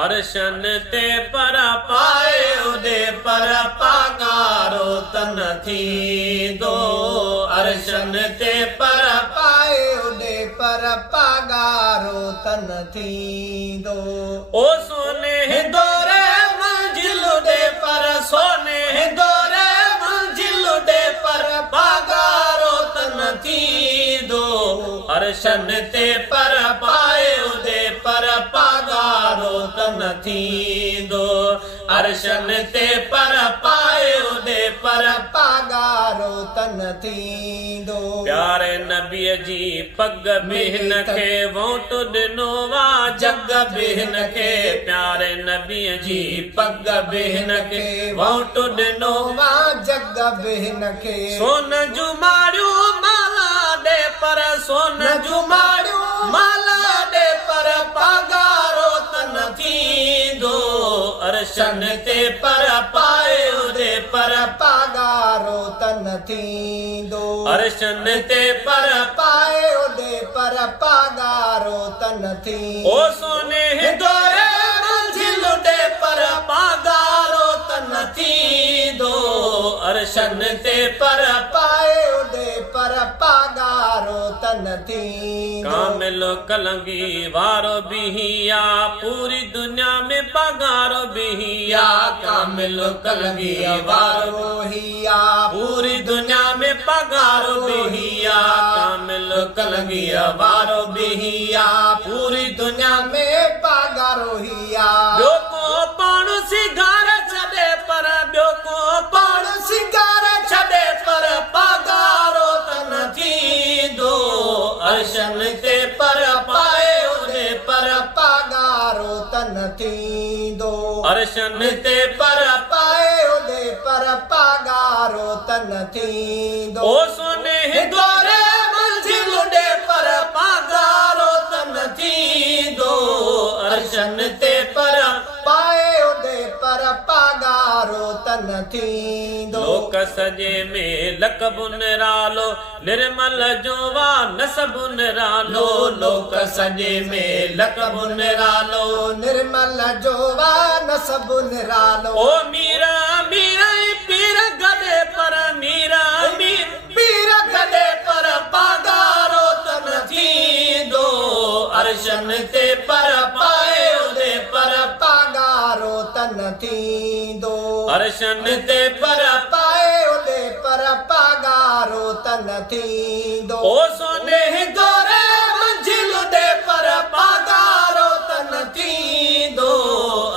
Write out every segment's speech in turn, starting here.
अर्शन ते पर पाए उदे पर पगारो तन थींदो अर्शन ते पर पाए उदे पर पगारो तन थींदो ओ सोने दोरे मंजिल दे पर सोने दोरे मंजिल दे पर पगारो तन थींदो अर्शन ते पर पाए उदे पर पगारो तन थींदो अर्शन ते पर पाए उदे पर पगारो तन थींदो प्यारे नबीअ जी पग बिहन खे वोट ॾिनो वा जग बिहन खे प्यारे नबीअ जी पग बिहन खे वोट ॾिनो वा जग बिहन खे सोन जूं मारियूं माला ॾे पर सोन जूं मारियूं माला ॾे पर पगारो तन थींदो अर्शन ते पर पाए उदे पर पगारो तन थींदो अर्शन ते पर पाए उदे पर पगारो तन थींदो ओ सोने दोरे मंजिल दे पर पगारो तन थींदो अर्शन ते पर पाए उदे पर पगारो तन थींदो कामिल कलंगी वारो बिहिया पूरी दुनिया में पगारो बिहिया कामिल कलंगी वारो हिया पूरी दुनिया में पगारो बिहिया कामिल कलंगी वारो बिहिया पूरी दुनिया में पगारो हिया ॿियो को पाण सिगार छॾे पर ॿियो को पाण सिगार छॾे पर पगारो तन थींदो अर्शन ते पर पाए उदे पर पगारो तन थींदो अर्शन ते पर पाए उदे पर पगारो तन थींदो ओ सोने दोरे मंजिल ॾे पर पगारो तन थींदो अर्शन ते पर पाए उदे पर पगारो तन थींदो लोक सॼे में लक़ब निरालो निर्मल जो वा नसब निरालो लोक सॼे में लक़ब निरालो निर्मल जो वा नसब निरालो ओ मीरा मीरा पीर गॾे पर मीरा पीर गॾे पर पगारो तन थींदो अर्शन ते पर पाए उदे पर पगारो तन थींदो अर्शन ते पर पाए उदे पर पगारो तन थींदो ओ सोने दोरे मंजिल दे पर पगारो तन थींदो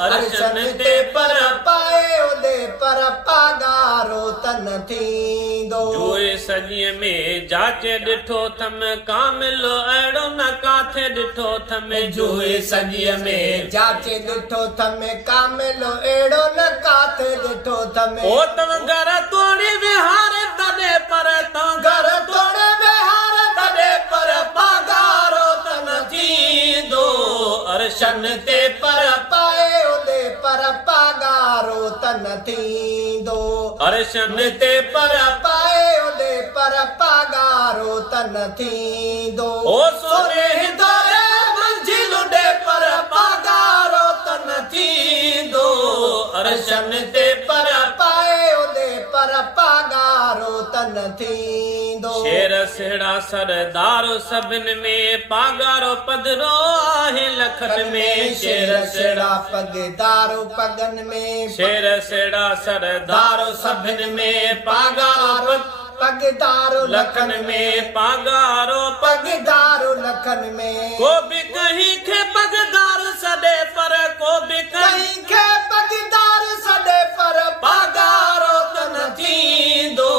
अर्शन ते पर पाए उदे पर पगारो तन थींदो जोए सॼीअ में जाचे ॾिठो थम कामिल अहिड़ो न काथे ॾिठो थम जोए सॼीअ में जाचे ॾिठो थमे कामिलो अहिड़ो न काथे ॾिठो थमे ओ तव घर तोड़े विहार तॾे पर तव घर तोड़े विहार तॾे पर पगारो तन थींदो अर्शन ते पर पाए उदे पर पगारो तन थींदो अर्शन ते पर पाए उदे पर पगारो तन थींदो ओ सोने दोरे मंजिल ॾे पर पगारो तन थींदो अर्शन ते पर पाए उदे पर पगारो तन थींदो शेर सेड़ा सरदार सभिनि में पगारो पधरो आहे लखनि में शेर सेड़ा पगदारो पगन में शेर सेड़ा सरदार सभिनि में पगारो पगदारो लखनि में पगारो पगदारो लखन में को बि कहीं खे पगदार सॾे पर को बि कहीं कहीं खे पगदार सॾे पर पगारो तन थींदो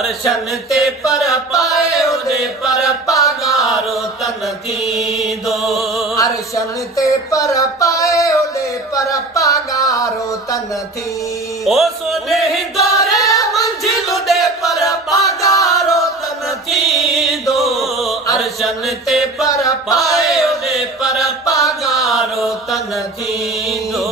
अर्शन ते पर पाए उदे पर पगारो तन थींदो अर्शन ते पर पाए उदे पर पगारो तन थींदो ओ सोने दोरे मंजिल ॾे पर पगारो तन थींदो अर्शन ते पर पाए उदे पर पगारो तन थींदो